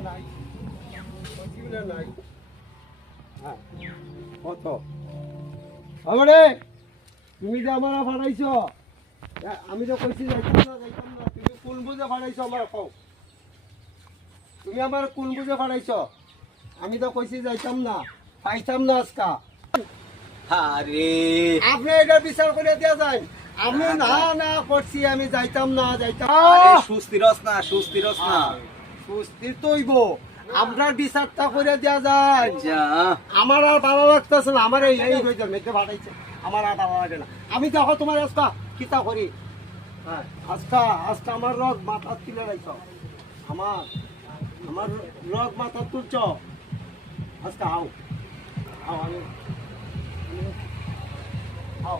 নাই নাই হ্যাঁ কত আমারে তুমি যে আমার ভাড়াইছ আমি তো কইছি যাইতাম না তুমি কোন বুঝে ভাড়াইছ আমার কও তুমি আমার কোন বুঝে ভাড়াইছ আমি তো কইছি যাইতাম না পাইতাম না আজকা আরে আপনি এটা বিচার করে দিয়া যায় আমি না না করছি আমি যাইতাম না আরে সুস্থিরস না সুস্থির তৈব আপনার বিচারটা করে দেওয়া যায় যা আমার আর ভালো লাগতেছে না আমার এই রয়েছে মেঘে ভাড়াইছে আমার আর ভালো লাগে না আমি দেখো তোমার আজকা কিতা করি হ্যাঁ আজকা আমার রগ মাথা তুলে রাইছ আমার রগ মাথা তুলছ আজকা আও আমি আও